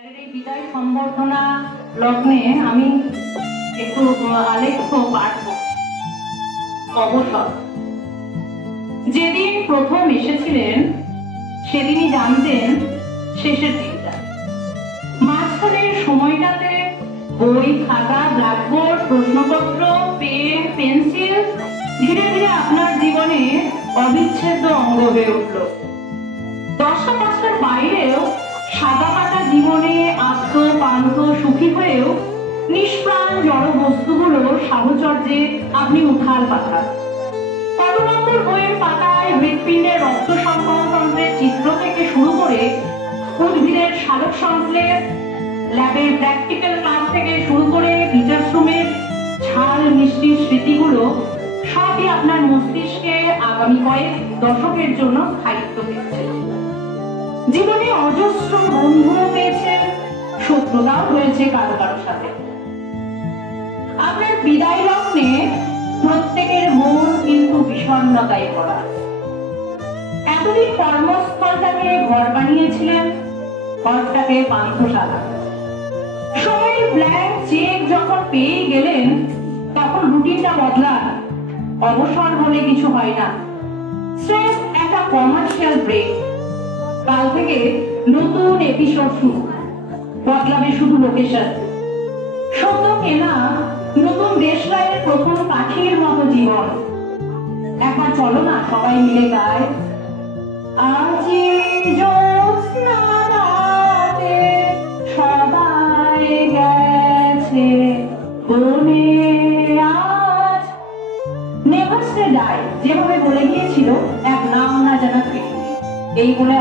বিদায় সম্বর্ধনা লগ্নে আমি একটু আলেখ্য পাঠ করছি। অবসর। যেদিন প্রথম এসেছিলেন সেদিনই জানতেন শেষের দিনটা। মাঝখানের সময়টাতে বই, খাতা, ব্ল্যাকবোর্ড, প্রশ্নপত্র, পেন, পেন্সিল ধীরে ধীরে আপনার জীবনে অবিচ্ছেদ্য অঙ্গ হয়ে উঠল। 10টা 5টার বাইরেও সাদা কাটা জীবনে আত্ম পান্ত সুখী হয়েও নিষ্প্রাণ জড় বস্তুগুলোর সাহচর্যে আপনি উঠাল পাঠান। কত নম্বর বইয়ের পাতায় হৃৎপিণ্ডের রক্ত সংবহনতন্ত্রের চিত্র থেকে শুরু করে উদ্ভিদের সালোক সংশ্লেষ, ল্যাবের প্র্যাকটিক্যাল ক্লাস থেকে শুরু করে টিচার্স রুমের ঝাল মিষ্টি স্মৃতিগুলো সবই আপনার মস্তিষ্কে আগামী কয়েক দশকের জন্য স্থায়িত্ব পেয়েছে। জীবনে অজস্র বন্ধুও পেয়েছেন, শত্রুতাও হয়েছে কারো কারো সাথে। আপনার বিদায় লগ্নে প্রত্যেকের মন কিন্তু বিষণ্ণতায় ভরা। এতদিন কর্মস্থলটাকে ঘর বানিয়েছিলেন, ঘরটাকে পান্থশালা। সময় ব্ল্যাঙ্ক চেক যখন পেয়ে গেলেন তখন রুটিনটা বদলান। অবসর বলে কিছু হয় না, স্রেফ একটা কমার্শিয়াল ব্রেক। কাল থেকে নতুন এপিসোড শুরু, বদলাবে শুধু লোকেশন। সদ্য কেনা নতুন দেশলাইয়ের প্রথম পাখির মতো জীবন। একবার চলো না সবাই মিলে গায়, আজি জ্যোৎস্না রাতে সবাই গেছে বনে আজ। নেভার সে ডাই যেভাবে বলে গিয়েছিল এক নাম না জানা পৃথিবী, এই বলে